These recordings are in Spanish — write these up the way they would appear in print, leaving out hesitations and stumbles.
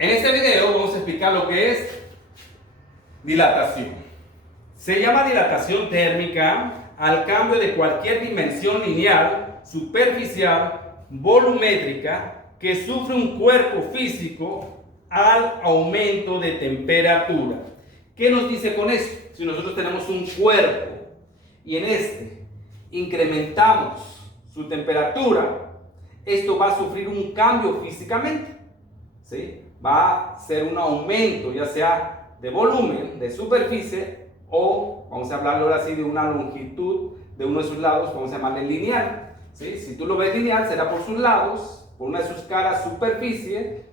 En este video vamos a explicar lo que es dilatación. Se llama dilatación térmica al cambio de cualquier dimensión lineal, superficial, volumétrica que sufre un cuerpo físico al aumento de temperatura. ¿Qué nos dice con esto? Si nosotros tenemos un cuerpo y en este incrementamos su temperatura, esto va a sufrir un cambio físicamente, ¿sí? Va a ser un aumento, ya sea de volumen, de superficie, o vamos a hablarlo ahora sí de una longitud de uno de sus lados, vamos a llamarle lineal, ¿sí? Si tú lo ves lineal, será por sus lados, por una de sus caras superficial,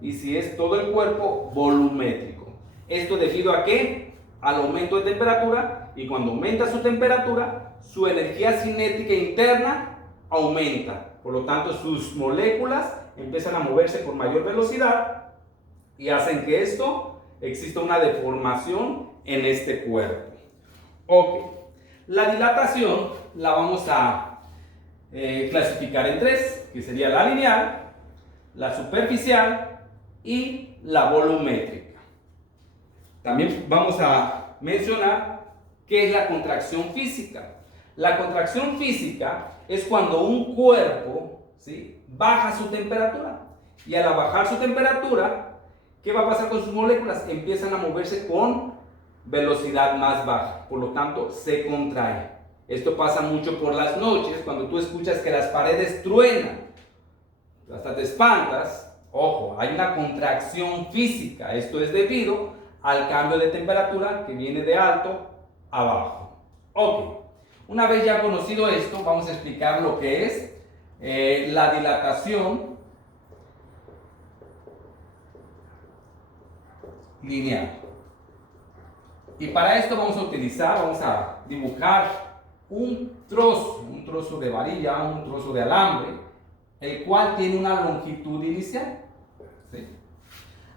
y si es todo el cuerpo, volumétrico. ¿Esto debido a qué? Al aumento de temperatura, y cuando aumenta su temperatura, su energía cinética interna aumenta. Por lo tanto, sus moléculas empiezan a moverse con mayor velocidad y hacen que esto exista una deformación en este cuerpo. Ok, la dilatación la vamos a clasificar en tres, que sería la lineal, la superficial y la volumétrica. También vamos a mencionar qué es la contracción física. La contracción física es cuando un cuerpo, ¿sí?, baja su temperatura, y al bajar su temperatura, ¿qué va a pasar con sus moléculas? Empiezan a moverse con velocidad más baja, por lo tanto se contrae. Esto pasa mucho por las noches, cuando tú escuchas que las paredes truenan, hasta te espantas. Ojo, hay una contracción física. Esto es debido al cambio de temperatura que viene de alto a bajo. Ok, una vez ya conocido esto, vamos a explicar lo que es la dilatación lineal. Y para esto vamos a dibujar un trozo de varilla, un trozo de alambre, el cual tiene una longitud inicial, ¿sí?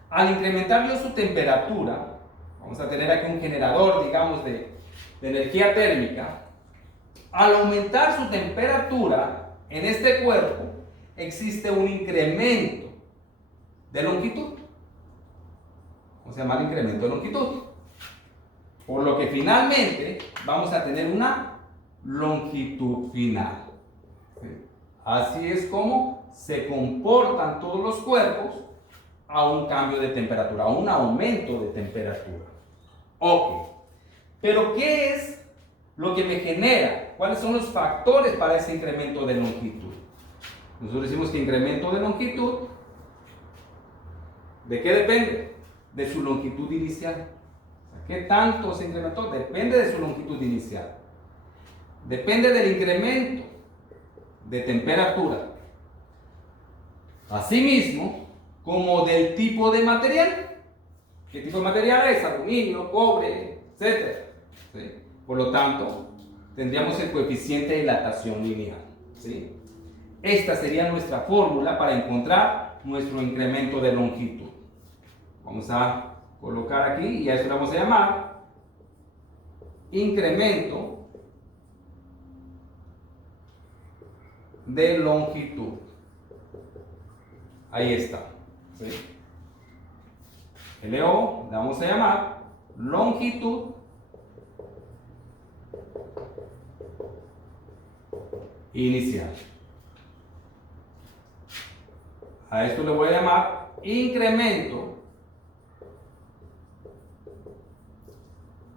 Al incrementar yo su temperatura, vamos a tener aquí un generador, digamos, de energía térmica. Al aumentar su temperatura en este cuerpo, existe un incremento de longitud. Vamos a llamar incremento de longitud. Por lo que finalmente vamos a tener una longitud final. ¿Sí? Así es como se comportan todos los cuerpos a un cambio de temperatura, a un aumento de temperatura. Ok, pero ¿qué es lo que me genera? ¿Cuáles son los factores para ese incremento de longitud? Nosotros decimos que incremento de longitud, ¿de qué depende? De su longitud inicial. ¿Qué tanto se incrementó? Depende de su longitud inicial. Depende del incremento de temperatura. Asimismo, como del tipo de material. ¿Qué tipo de material es? Aluminio, cobre, etc. ¿Sí? Por lo tanto, tendríamos el coeficiente de dilatación lineal, ¿sí? Esta sería nuestra fórmula para encontrar nuestro incremento de longitud. Vamos a colocar aquí y a esto le vamos a llamar incremento de longitud. Ahí está, ¿sí? LO le vamos a llamar longitud inicial. A esto le voy a llamar incremento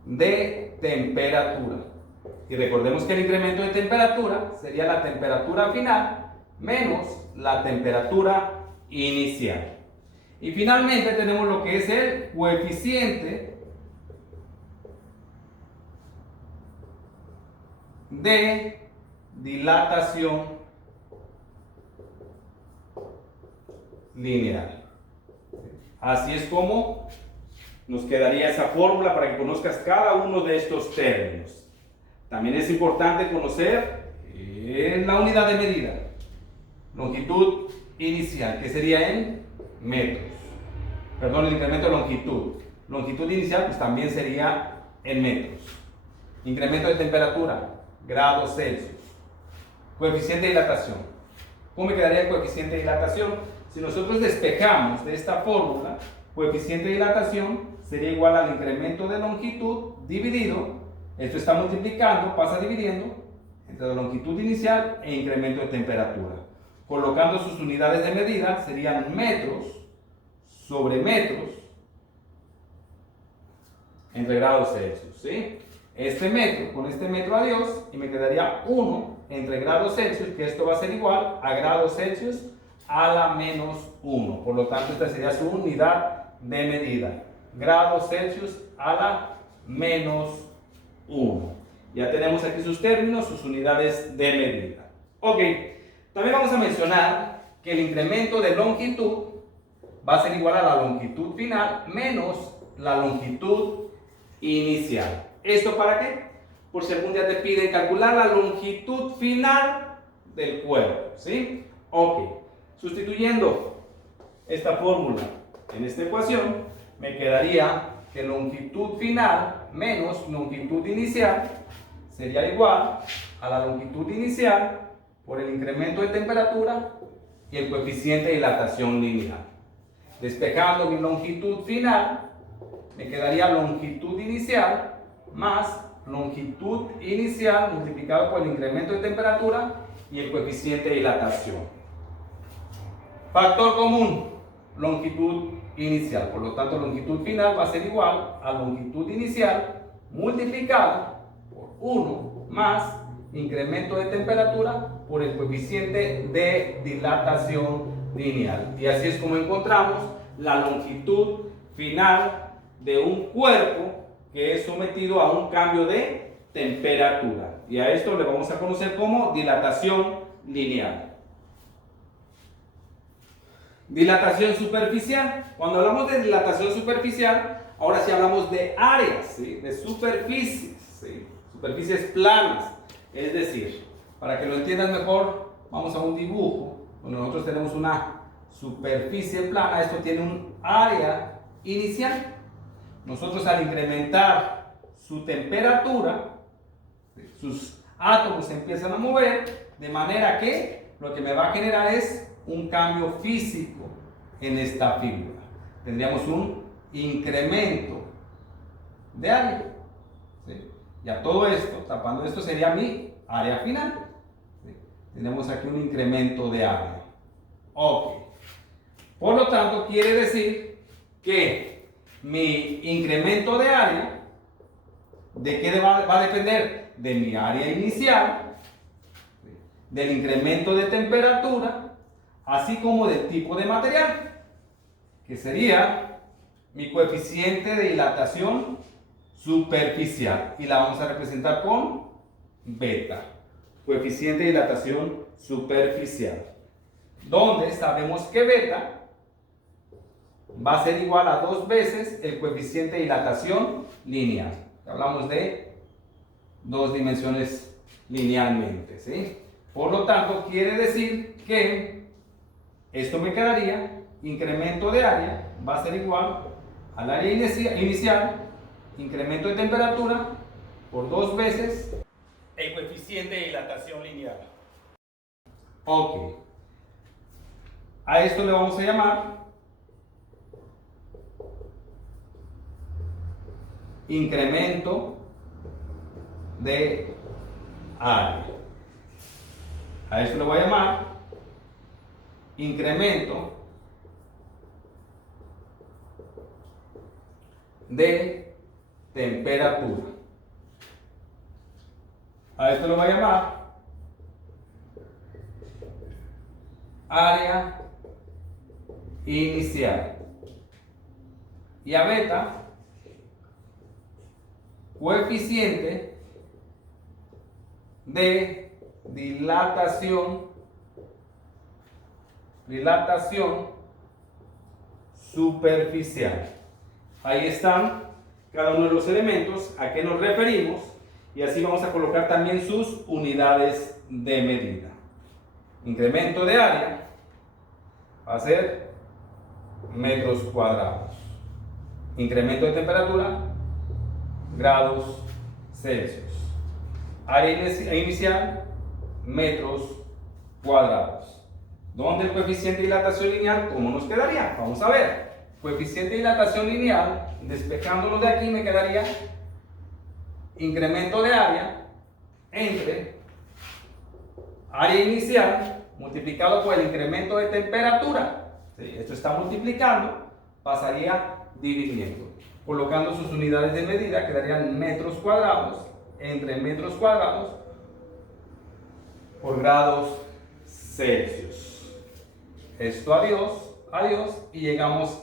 de temperatura. Y recordemos que el incremento de temperatura sería la temperatura final menos la temperatura inicial. Y finalmente tenemos lo que es el coeficiente de dilatación lineal. Así es como nos quedaría esa fórmula para que conozcas cada uno de estos términos. También es importante conocer la unidad de medida, longitud inicial, que sería en metros. Perdón, el incremento de longitud. Longitud inicial, pues también sería en metros. Incremento de temperatura, grados Celsius. Coeficiente de dilatación. ¿Cómo me quedaría el coeficiente de dilatación? Si nosotros despejamos de esta fórmula, coeficiente de dilatación sería igual al incremento de longitud dividido, esto está multiplicando, pasa dividiendo, entre la longitud inicial e incremento de temperatura. Colocando sus unidades de medida serían metros sobre metros entre grados Celsius, ¿sí? Este metro, con este metro adiós, y me quedaría 1 entre grados Celsius, que esto va a ser igual a grados Celsius a la menos 1. Por lo tanto, esta sería su unidad de medida. Grados Celsius a la menos 1. Ya tenemos aquí sus términos, sus unidades de medida. Ok, también vamos a mencionar que el incremento de longitud va a ser igual a la longitud final menos la longitud inicial. ¿Esto para qué? Por si algún día te piden calcular la longitud final del cuerpo, ¿sí? Ok, sustituyendo esta fórmula en esta ecuación, me quedaría que longitud final menos longitud inicial sería igual a la longitud inicial por el incremento de temperatura y el coeficiente de dilatación lineal. Despejando mi longitud final, me quedaría longitud inicial más longitud inicial multiplicado por el incremento de temperatura y el coeficiente de dilatación. Factor común, longitud inicial. Por lo tanto, longitud final va a ser igual a longitud inicial multiplicado por 1 más incremento de temperatura por el coeficiente de dilatación lineal. Y así es como encontramos la longitud final de un cuerpo que es sometido a un cambio de temperatura. Y a esto le vamos a conocer como dilatación lineal. Dilatación superficial. Cuando hablamos de dilatación superficial, ahora sí hablamos de áreas, ¿sí? De superficies, ¿sí? Superficies planas. Es decir, para que lo entiendan mejor, vamos a un dibujo donde nosotros tenemos una superficie plana. Esto tiene un área inicial. Nosotros, al incrementar su temperatura, sus átomos se empiezan a mover, de manera que lo que me va a generar es un cambio físico en esta figura. Tendríamos un incremento de área, ¿sí? Ya todo esto, tapando esto, sería mi área final, ¿sí? Tenemos aquí un incremento de área. Ok. Por lo tanto, quiere decir que mi incremento de área, ¿de qué va a depender? De mi área inicial, del incremento de temperatura, así como del tipo de material, que sería mi coeficiente de dilatación superficial. Y la vamos a representar con beta, coeficiente de dilatación superficial, donde sabemos que beta va a ser igual a 2 veces el coeficiente de dilatación lineal. Hablamos de 2 dimensiones linealmente, ¿sí? Por lo tanto, quiere decir que esto me quedaría, incremento de área va a ser igual al área inicial, incremento de temperatura por 2 veces el coeficiente de dilatación lineal. Ok. A esto le vamos a llamar incremento de área. A esto le voy a llamar incremento de temperatura. A esto le voy a llamar área inicial. Y a beta, coeficiente de dilatación superficial. Ahí están cada uno de los elementos, a qué nos referimos, y así vamos a colocar también sus unidades de medida. Incremento de área va a ser metros cuadrados. Incremento de temperatura, grados Celsius. Área inicial, metros cuadrados. donde el coeficiente de dilatación lineal, ¿cómo nos quedaría? Vamos a ver. Coeficiente de dilatación lineal, despejándolo de aquí, me quedaría incremento de área entre área inicial multiplicado por el incremento de temperatura. ¿Sí? Esto está multiplicando, pasaría dividiendo. Colocando sus unidades de medida, quedarían metros cuadrados entre metros cuadrados por grados Celsius. Esto adiós, y llegamos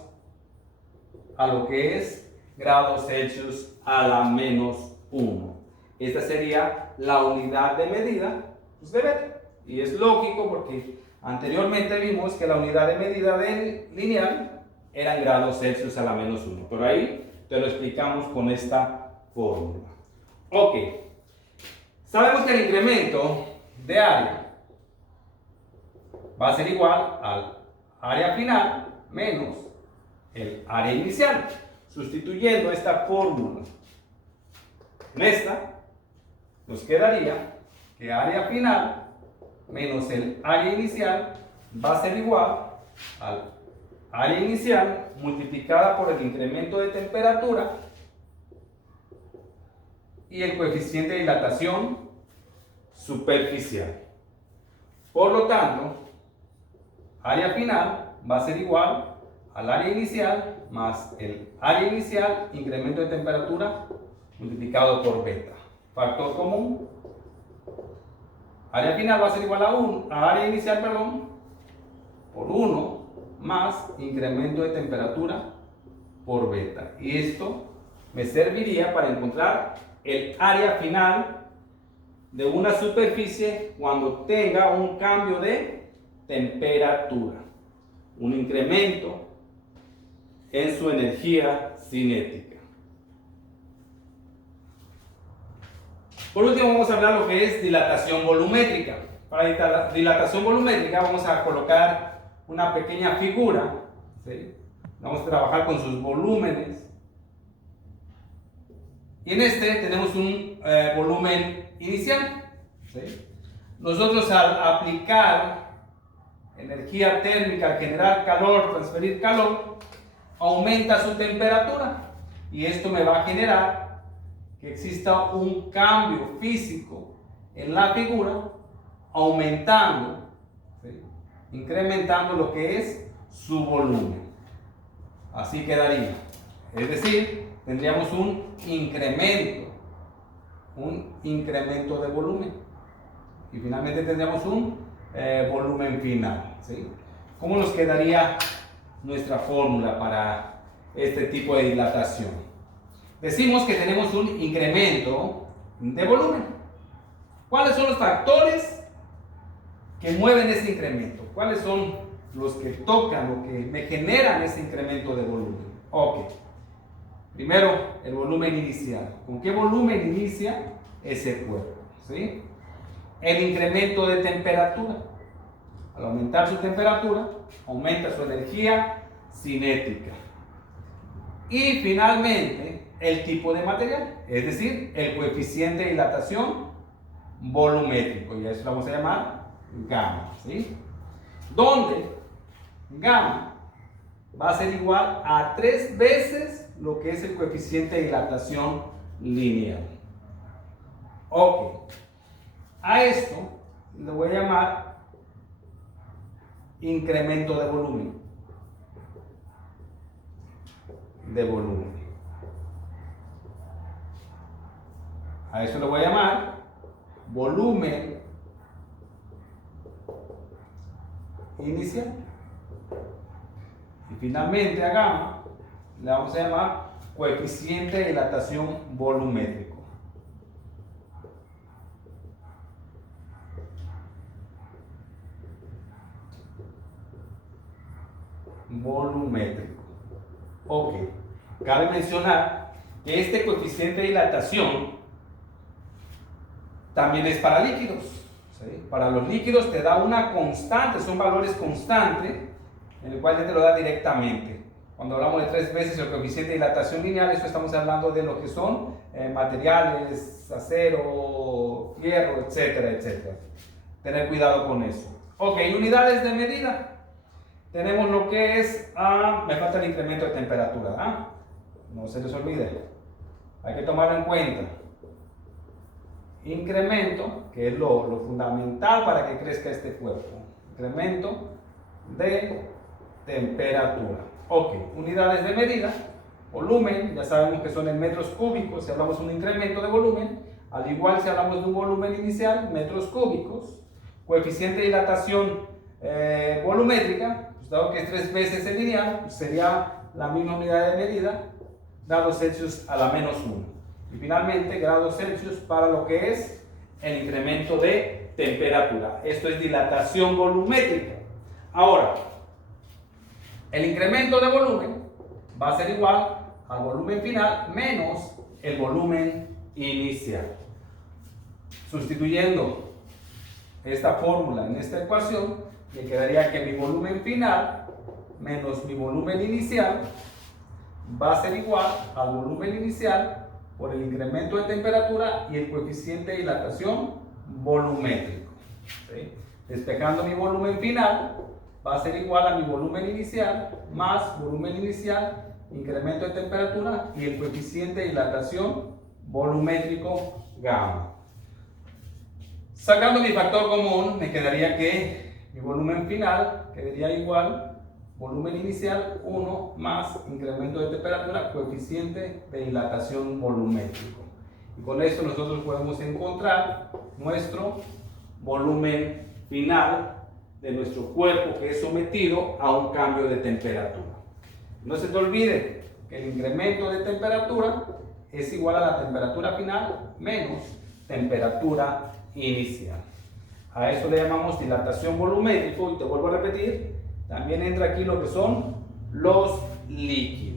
a lo que es grados Celsius a la -1. Esta sería la unidad de medida pues, de beta. Y es lógico porque anteriormente vimos que la unidad de medida del lineal eran grados Celsius a la -1. Pero ahí te lo explicamos con esta fórmula. Ok. Sabemos que el incremento de área va a ser igual al área final menos el área inicial. Sustituyendo esta fórmula en esta, nos quedaría que área final menos el área inicial va a ser igual al área inicial multiplicada por el incremento de temperatura y el coeficiente de dilatación superficial. Por lo tanto, área final va a ser igual al área inicial más el área inicial, incremento de temperatura multiplicado por beta. Factor común. Área final va a ser igual a área inicial, por 1 más incremento de temperatura por beta. Y esto me serviría para encontrar el área final de una superficie cuando tenga un cambio de temperatura, un incremento en su energía cinética. Por último vamos a hablar lo que es dilatación volumétrica. Para dilatación volumétrica vamos a colocar una pequeña figura, ¿sí? Vamos a trabajar con sus volúmenes. Y en este tenemos un volumen inicial, ¿sí? Nosotros al aplicar energía térmica, al generar calor, transferir calor, aumenta su temperatura. Y esto me va a generar que exista un cambio físico en la figura, aumentando, ¿sí? Incrementando lo que es su volumen. Así quedaría. Es decir, tendríamos un incremento de volumen. Y finalmente tendríamos un volumen final, ¿sí? ¿Cómo nos quedaría nuestra fórmula para este tipo de dilatación? Decimos que tenemos un incremento de volumen. ¿Cuáles son los factores que mueven ese incremento? ¿Cuáles son los que tocan, lo que me generan ese incremento de volumen? Ok. Primero, el volumen inicial. ¿Con qué volumen inicia ese cuerpo? ¿Sí? El incremento de temperatura. Al aumentar su temperatura, aumenta su energía cinética. Y finalmente, el tipo de material, es decir, el coeficiente de dilatación volumétrico, y a eso lo vamos a llamar gamma, ¿sí? Donde gamma va a ser igual a 3 veces lo que es el coeficiente de dilatación lineal. Ok, a esto le voy a llamar incremento de volumen. A eso le voy a llamar volumen inicial. Y finalmente a gamma le vamos a llamar coeficiente de dilatación volumétrico. Volumétrico. Ok. Cabe mencionar que este coeficiente de dilatación también es para líquidos, ¿sí? Para los líquidos te da una constante, son valores constantes, en el cual ya te lo da directamente. Cuando hablamos de 3 veces el coeficiente de dilatación lineal, eso estamos hablando de lo que son materiales, acero, fierro, etcétera, etcétera. Tener cuidado con eso. Ok, unidades de medida. Tenemos lo que es, me falta el incremento de temperatura, no se les olvide, hay que tomarlo en cuenta. Incremento, que es lo fundamental para que crezca este cuerpo. Incremento de temperatura. Ok, unidades de medida. Volumen, ya sabemos que son en metros cúbicos si hablamos de un incremento de volumen. Al igual si hablamos de un volumen inicial, metros cúbicos. Coeficiente de dilatación volumétrica, pues dado que es 3 veces el lineal, pues sería la misma unidad de medida, grados Celsius a la menos 1. Y finalmente, grados Celsius para lo que es el incremento de temperatura. Esto es dilatación volumétrica. Ahora, el incremento de volumen va a ser igual al volumen final menos el volumen inicial. Sustituyendo esta fórmula en esta ecuación, me quedaría que mi volumen final menos mi volumen inicial va a ser igual al volumen inicial por el incremento de temperatura y el coeficiente de dilatación volumétrico. ¿Sí? Despejando mi volumen final va a ser igual a mi volumen inicial más volumen inicial, incremento de temperatura y el coeficiente de dilatación volumétrico gamma. Sacando mi factor común, me quedaría que mi volumen final quedaría igual volumen inicial 1 más incremento de temperatura, coeficiente de dilatación volumétrico. Y con esto nosotros podemos encontrar nuestro volumen final de nuestro cuerpo que es sometido a un cambio de temperatura. No se te olvide que el incremento de temperatura es igual a la temperatura final menos temperatura inicial. A esto le llamamos dilatación volumétrico y te vuelvo a repetir, también entra aquí lo que son los líquidos.